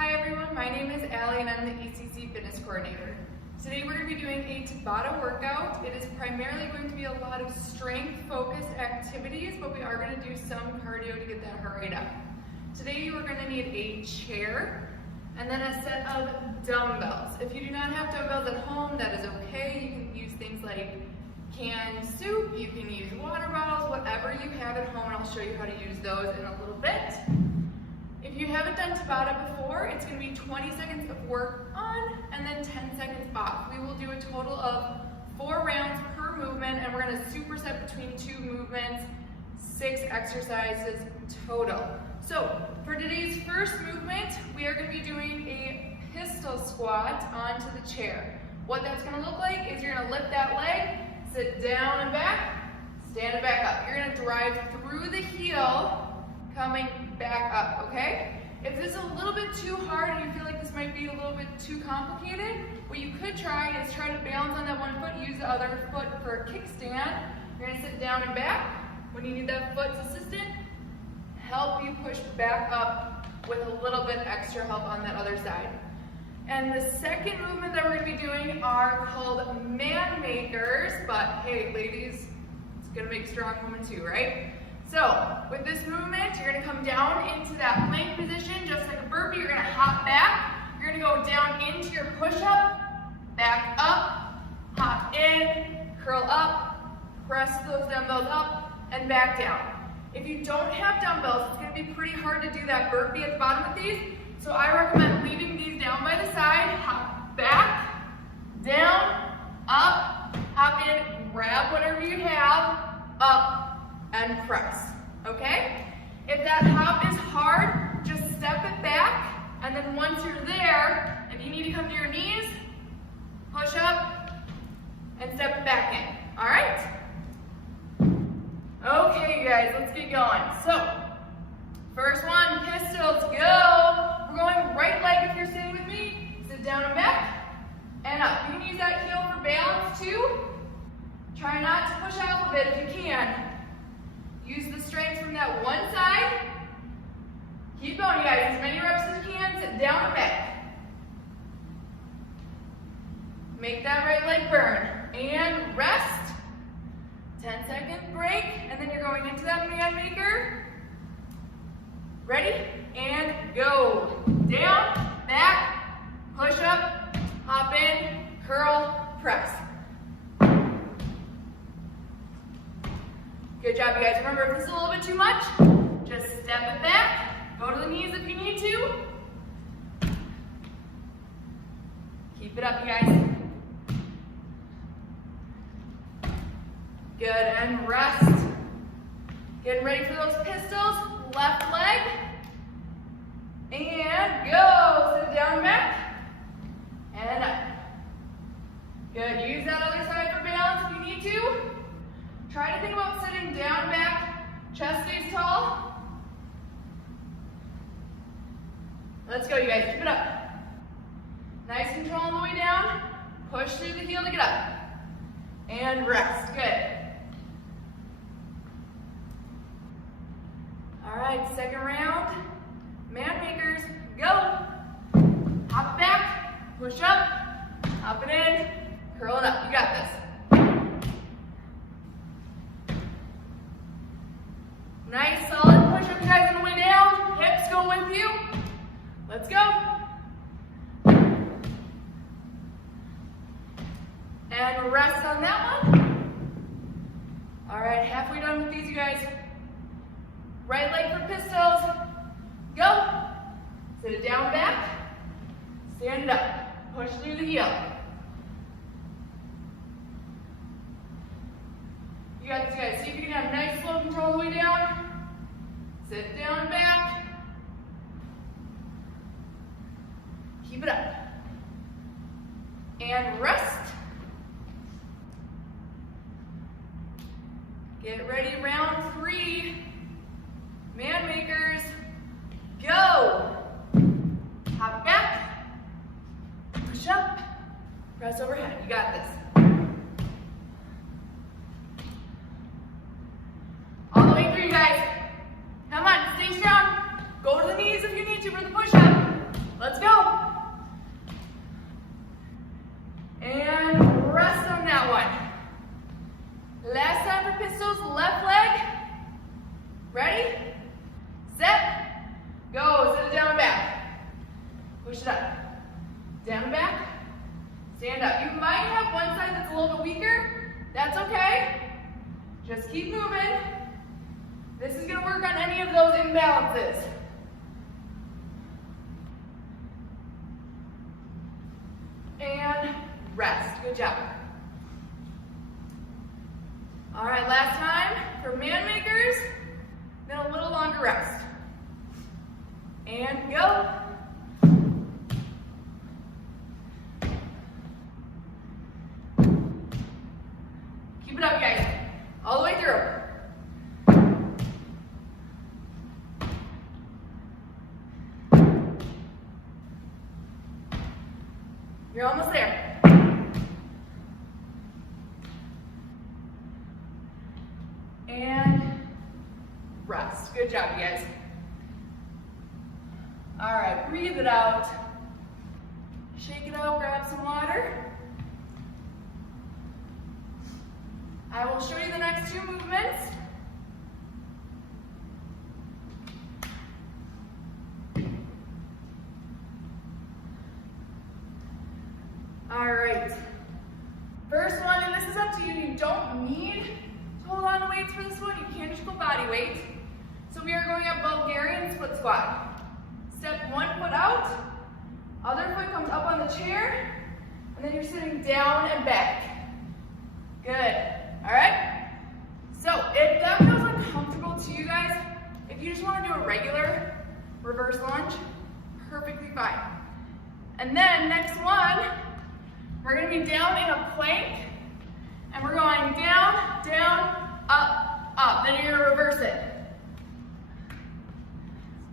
Hi everyone, my name is Allie and I'm the ECC Fitness Coordinator. Today we're going to be doing a Tabata workout. It is primarily going to be a lot of strength-focused activities, but we are going to do some cardio to get that heart rate up. Today you are going to need a chair and then a set of dumbbells. If you do not have dumbbells at home, that is okay. You can use things like canned soup, you can use water bottles, whatever you have at home, and I'll show you how to use those in a little bit. If you haven't done Tabata before, it's going to be 20 seconds of work on and then 10 seconds off. We will do a total of 4 rounds per movement, and we're going to superset between 2 movements, 6 exercises total. So for today's first movement, we are going to be doing a pistol squat onto the chair. What that's going to look like is you're going to lift that leg, sit down and back, stand it back up. You're going to drive through the heel, coming back up, okay? If this is a little bit too hard and you feel like this might be a little bit too complicated, what you could try is try to balance on that one foot, use the other foot for a kickstand. You're gonna sit down and back. When you need that foot's assistant, help you push back up with a little bit extra help on that other side. And the second movement that we're gonna be doing are called man makers, but hey, ladies, it's gonna make strong women too, right? So, with this movement, you're going to come down into that plank position, just like a burpee. You're going to hop back. You're going to go down into your push-up, back up, hop in, curl up, press those dumbbells up, and back down. If you don't have dumbbells, it's going to be pretty hard to do that burpee at the bottom of these, so I recommend leaving these down by the side, hop back, down, up, hop in, grab whatever you have, up, and press, okay? If that hop is hard, just step it back, and then once you're there, if you need to come to your knees, push up, and step it back in, all right? Okay, you guys, let's get going. So, first one, pistols, go. We're going right leg if you're sitting with me, sit down and back, and up. You can use that heel for balance too. Try not to push out a bit if you can. Use the strength from that one side. Keep going, you guys. As many reps as you can. Sit down and back. Make that right leg burn. And rest. 10-second break. And then you're going into that man maker. Ready? And go. Down, back, push up, hop in, curl, press. Good job, you guys. Remember, if this is a little bit too much, just step it back, go to the knees if you need to. Keep it up, you guys. Good, and rest. Getting ready for those pistols. Left leg. And go. Sit down and back. And up. Good. Use that other side for balance if you need to. Try to think about sitting down, back, chest stays tall. Let's go, you guys, keep it up. Nice control on the way down. Push through the heel to get up. And rest, good. All right, second round. Man makers, go. Hop back, push up, hop it in, curl it up, you got this. Nice, solid push-up, you guys, on the way down. Hips go with you. Let's go. And rest on that one. All right, halfway done with these, you guys. Right leg for pistols. Go. Sit it down, back. Stand it up. Push through the heel. You got this, guys. See if you can have nice slow control all the way down. Sit down and back. Keep it up. And rest. Get ready, round 3. Man makers, go. Hop back. Push up. Press overhead. You got this. All the way through, you guys. Come on, stay strong. Go to the knees if you need to for the push-up. Let's Push it up. Down and back. Stand up. You might have one side that's a little bit weaker. That's okay. Just keep moving. This is going to work on any of those imbalances. And rest. Good job. All right, last time for man makers, then a little longer rest. And go. Keep it up, guys. All the way through. You're almost there. And rest. Good job, you guys. All right, breathe it out. Shake it out, grab some water. I will show you the next two movements. All right. First one, and this is up to you. You don't need to hold on to weights for this one. You can just go body weight. So we are going up Bulgarian split squat. Step one foot out, other foot comes up on the chair, and then you're sitting down and back. Good. All right? So if that feels uncomfortable to you guys, if you just want to do a regular reverse lunge, perfectly fine. And then next one, we're going to be down in a plank, and we're going down, down, up, up. Then you're going to reverse it.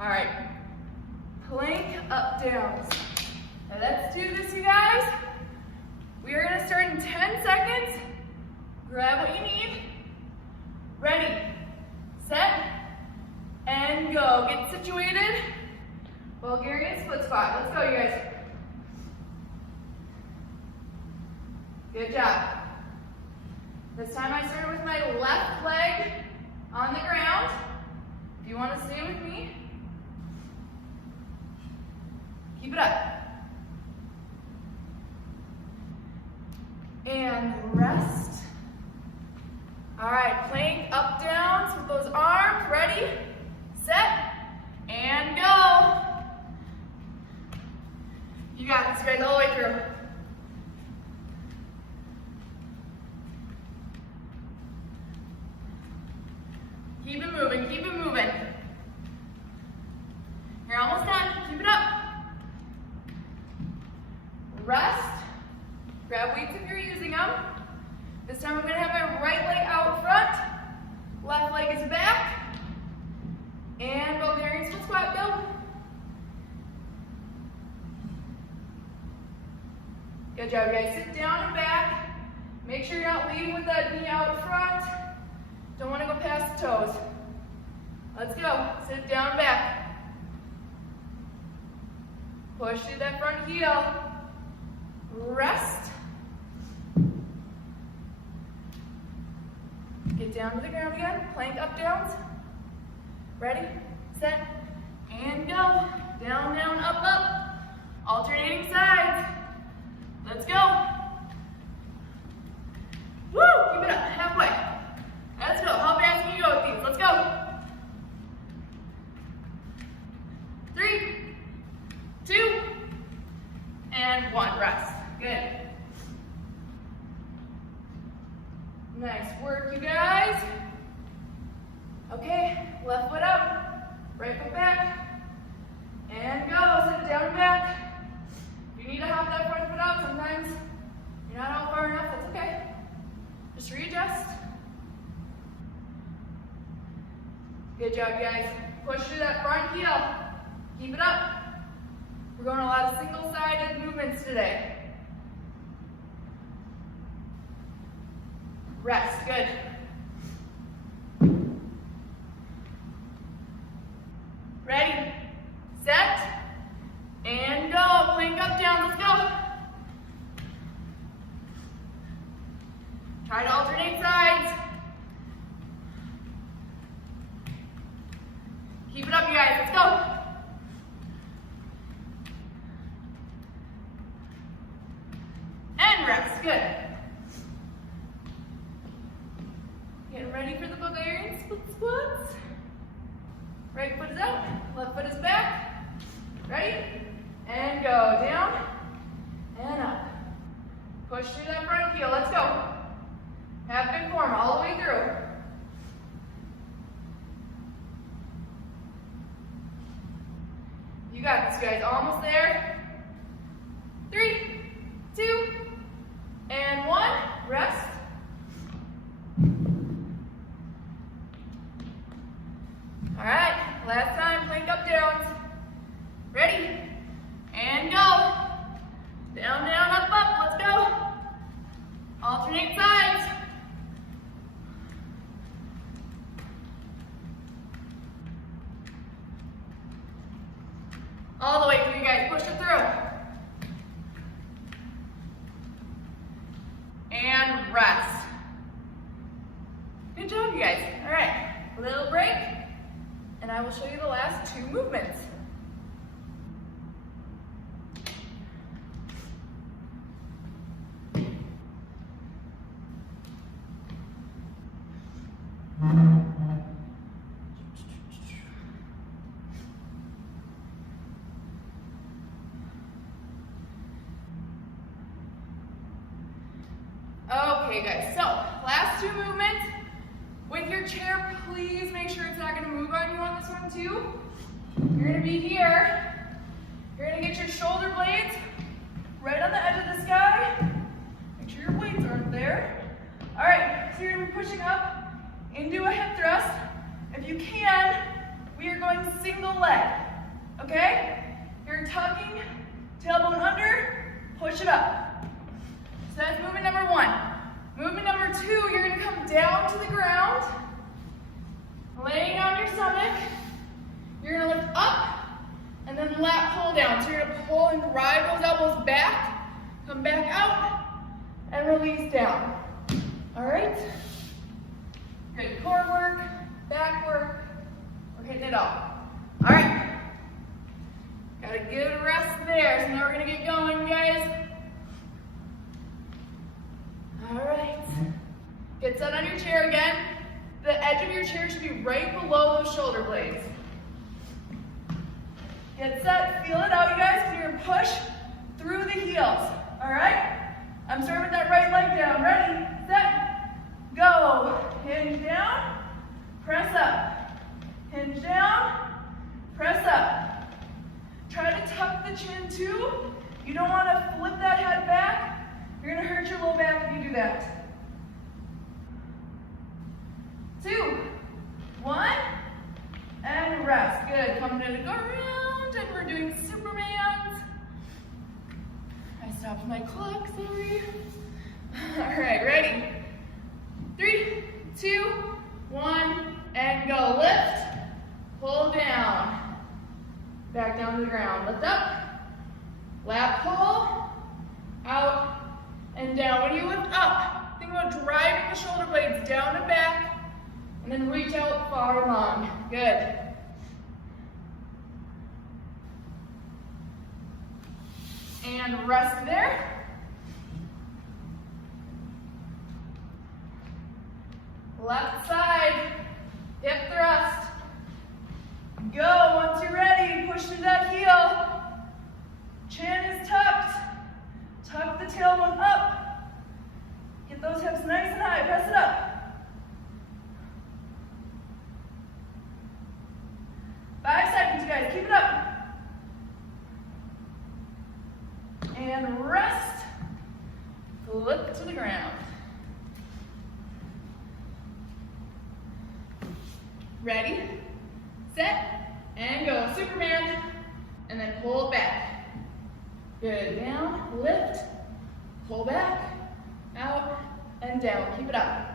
All right. Plank, up, down. Now let's do this, you guys. We are going to start in 10 seconds. Grab what you need. Ready, set, and go. Get situated. Bulgarian split squat. Let's go, you guys. Good job. This time I started with my left leg on the ground. If you want to stay with me, keep it up. And rest. All right, plank up, downs with those arms. Ready, set, and go. You got this, guys, all the way through. Keep it moving, keep it moving. You're almost done, keep it up. Rest, grab weights if you're using them. This time I'm going to have my right leg out front, left leg is back, and Bulgarian split squat, go. Good job, guys. Sit down and back. Make sure you're not leading with that knee out front. Don't want to go past the toes. Let's go. Sit down and back. Push through that front heel. Rest. Get down to the ground again. Plank up, downs. Ready, set, and go. Down, down, up, up. Alternating sides. Let's go. Woo! Keep it up. Halfway. Let's go. How fast can you go with these? Let's go. 3, 2, and 1. Rest. Good. Nice work, you guys. Okay, left foot up, right foot back, and go. Sit down and back. If you need to hop that front foot out, sometimes you're not out far enough, that's okay. Just readjust. Good job, guys. Push through that front heel. Keep it up. We're going a lot of single-sided movements today. Rest, good. Ready, set, and go. Plank up, down, let's go. Try to alternate sides. Keep it up, you guys, let's go. and rest. Good. Getting ready for the Bulgarian split squats. Right foot is out, left foot is back. Ready? And go down and up. Push through that front heel. Let's go. Have good form all the way through. You got this, guys. Almost there. 3, 2, and 1. Rest. All right, last time, plank up downs. Ready? And go. Down, down, up, up. Let's go. Alternate sides. All the way through, you guys. Push it through. And rest. Good job, you guys. All right, a little break, and I will show you the last 2 movements. Okay, guys, so last 2 movements. With your chair, please make sure it's not going to move on you on this one too. You're going to be here. You're going to get your shoulder blades right on the edge of the sky. Make sure your weights aren't there. All right, so you're going to be pushing up into a hip thrust. If you can, we are going single leg, okay? You're tucking, tailbone under, push it up. So that's movement number 1. Movement number 2, you're going to come down to the ground, laying on your stomach. You're going to lift up, and then lat pull down. So you're going to pull and drive those elbows back, come back out, and release down. All right? Good core work, back work. We're hitting it all. All right. Got a good rest there. So now we're going to get going, guys. All right. Get set on your chair again. The edge of your chair should be right below those shoulder blades. Get set, feel it out, you guys. You're gonna push through the heels. All right? I'm starting with that right leg down. Ready, set, go. Hinge down, press up. Hinge down, press up. Try to tuck the chin too. You don't want to flip that head back. You're going to hurt your low back if you do that. 2, 1, and rest. Good. Come to go around, and we're doing Supermans. I stopped my clock, sorry. All right, ready? 3, 2, 1, and go. Lift, pull down, back down to the ground. Lift up, lat pull, out, and down. When you lift up, think about driving the shoulder blades down and back, and then reach out far and long. Good. And rest there. Left side, hip thrust. Go, once you're ready, push through that heel. Chin is tucked. Tuck the tailbone up. Get those hips nice and high. Press it up. 5 seconds, you guys. Keep it up. And rest. Flip to the ground. Ready, set, and go. Superman. And then pull it back. Good, down, lift, pull back, out, and down. Keep it up.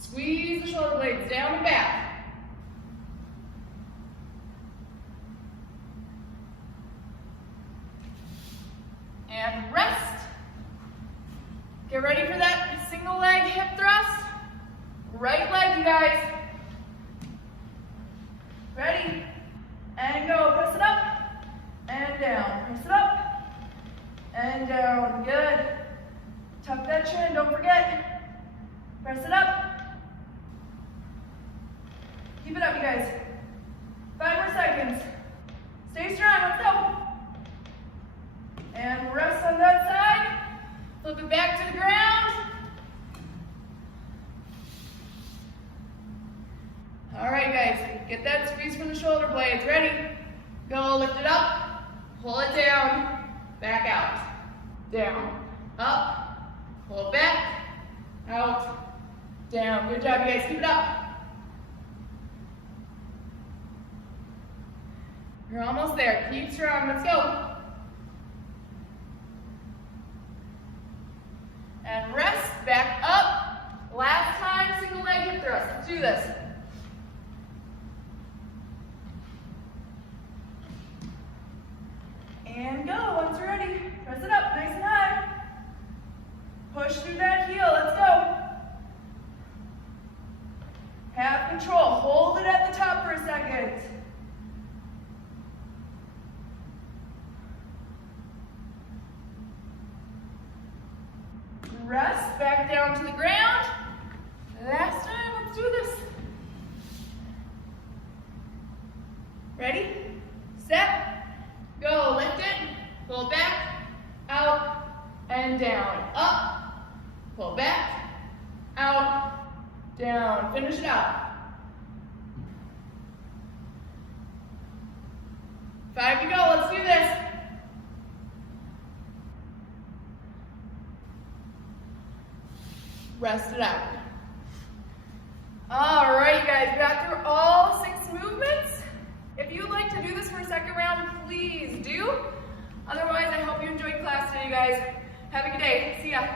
Squeeze the shoulder blades down and back. And rest. Get ready for that single leg hip thrust. Right leg, you guys. Ready? And go. Press it up and down. Press it up and down. Good. Tuck that chin, don't forget. Press it up. Keep it up, you guys. 5 more seconds. Stay strong, let's go. And rest on that side. Flip it back to the ground. All right, guys, get that squeeze from the shoulder blades. Ready? Go, lift it up, pull it down, back out, down, up, pull it back, out, down. Good job, you guys, keep it up. You're almost there, keep strong, let's go. And rest, back up. Last time, single leg hip thrust, let's do this. And go, once you're ready, press it up, nice and high. Push through that heel, let's go. Have control, hold it at the top for a second. Rest, back down to the ground. Last time, let's do this. Ready, set. Go, lift it, pull back, out, and down. Up, pull back, out, down. Finish it out. 5 to go, let's do this. Rest it out. All right, guys, we got through all 6 movements. If you'd like to do this for a second round, please do. Otherwise, I hope you enjoyed class today, guys. Have a good day. See ya.